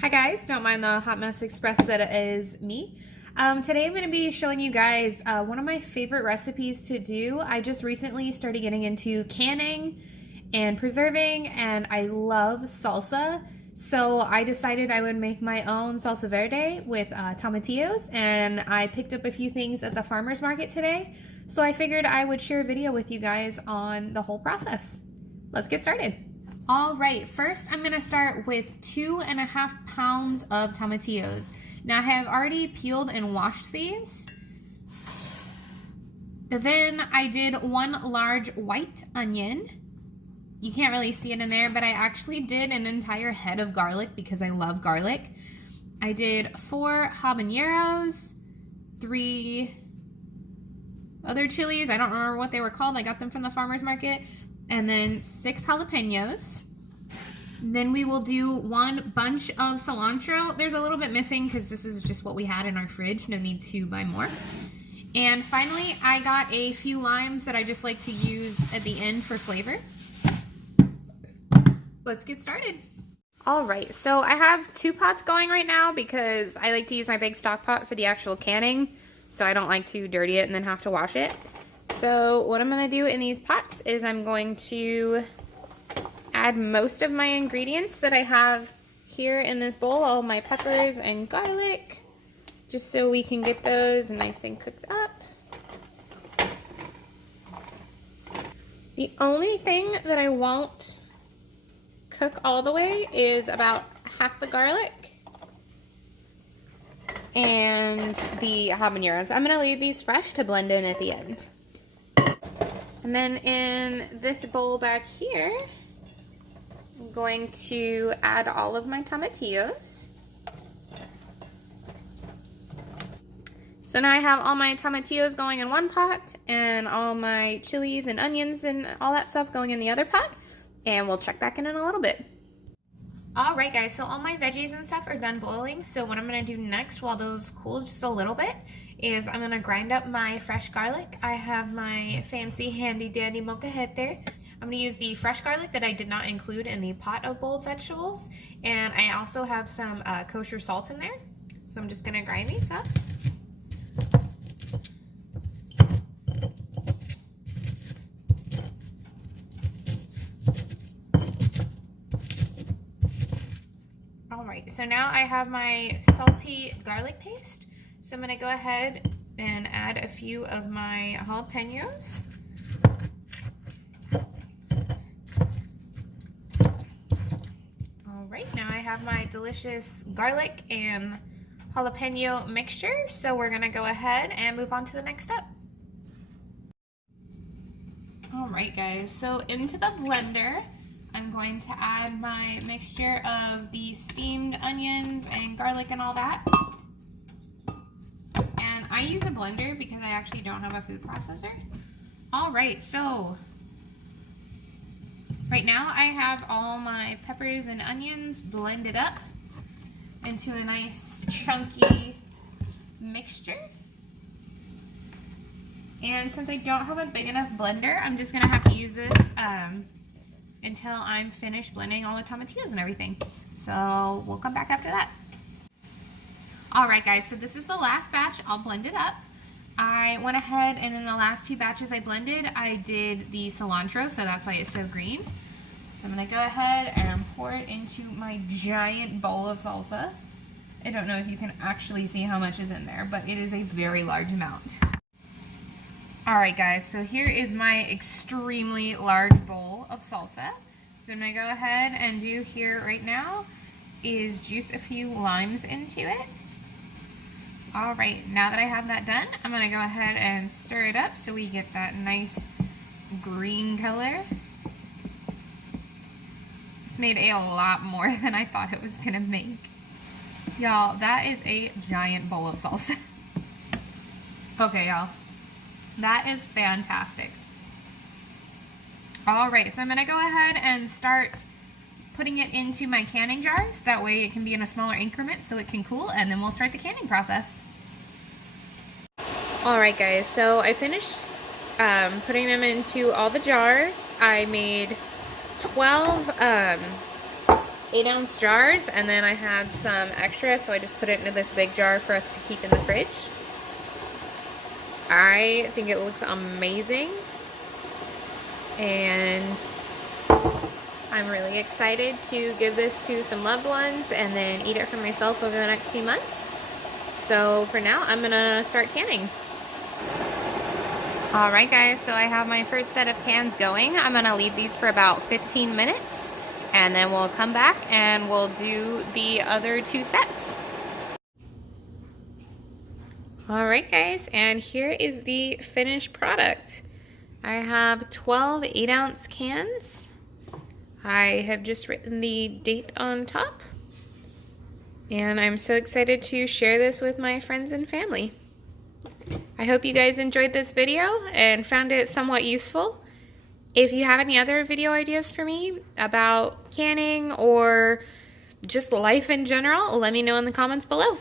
Hi guys, don't mind the hot mess express that is me. Today I'm going to be showing you guys one of my favorite recipes to do. I just recently started getting into canning and preserving, and I love salsa. So I decided I would make my own salsa verde with tomatillos, and I picked up a few things at the farmer's market today. So I figured I would share a video with you guys on the whole process. Let's get started. All right, first I'm gonna start with 2.5 pounds of tomatillos. Now I have already peeled and washed these. Then I did 1 large white onion. You can't really see it in there, but I actually did an entire head of garlic because I love garlic. I did 4 habaneros, 3 other chilies. I don't remember what they were called. I got them from the farmer's market. And then 6 jalapenos. Then we will do 1 bunch of cilantro. There's a little bit missing because this is just what we had in our fridge. No need to buy more. And finally, I got a few limes that I just like to use at the end for flavor. Let's get started. All right, so I have 2 pots going right now because I like to use my big stock pot for the actual canning. So I don't like to dirty it and then have to wash it. So what I'm going to do in these pots is I'm going to add most of my ingredients that I have here in this bowl, all my peppers and garlic, just so we can get those nice and cooked up. The only thing that I won't cook all the way is about half the garlic and the habaneros. I'm going to leave these fresh to blend in at the end. And then in this bowl back here, I'm going to add all of my tomatillos. So now I have all my tomatillos going in one pot and all my chilies and onions and all that stuff going in the other pot. And we'll check back in a little bit. Alright guys, so all my veggies and stuff are done boiling. So what I'm going to do next while those cool just a little bit is I'm going to grind up my fresh garlic. I have my fancy handy dandy molcajete there. I'm going to use the fresh garlic that I did not include in the pot of boiled vegetables. And I also have some kosher salt in there. So I'm just going to grind these up. Alright, so now I have my salty garlic paste. So I'm going to go ahead and add a few of my jalapenos. Alright, now I have my delicious garlic and jalapeno mixture. So we're going to go ahead and move on to the next step. Alright guys, so into the blender, I'm going to add my mixture of the steamed onions and garlic and all that. And I use a blender because I actually don't have a food processor. Alright, so right now I have all my peppers and onions blended up into a nice chunky mixture. And since I don't have a big enough blender, I'm just going to have to use this until I'm finished blending all the tomatillos and everything. So we'll come back after that. Alright guys, so this is the last batch. I'll blend it up. I went ahead and in the last 2 batches I blended, I did the cilantro, so that's why it's so green. So I'm going to go ahead and pour it into my giant bowl of salsa. I don't know if you can actually see how much is in there, but it is a very large amount. Alright guys, so here is my extremely large bowl of salsa. So I'm going to go ahead and do here right now is juice a few limes into it. Alright, now that I have that done, I'm going to go ahead and stir it up so we get that nice green color. This made a lot more than I thought it was going to make. Y'all, that is a giant bowl of salsa. Okay, y'all. That is fantastic. Alright, so I'm going to go ahead and start putting it into my canning jars. That way it can be in a smaller increment so it can cool, and then we'll start the canning process. Alright guys, so I finished putting them into all the jars. I made 12 8-ounce jars, and then I had some extra, so I just put it into this big jar for us to keep in the fridge. I think it looks amazing, and I'm really excited to give this to some loved ones and then eat it for myself over the next few months. So for now, I'm gonna start canning. Alright guys, so I have my first set of cans going. I'm gonna leave these for about 15 minutes, and then we'll come back and we'll do the other 2 sets. Alright guys, and here is the finished product. I have 12 8-ounce cans. I have just written the date on top, and I'm so excited to share this with my friends and family. I hope you guys enjoyed this video and found it somewhat useful. If you have any other video ideas for me about canning or just life in general, let me know in the comments below.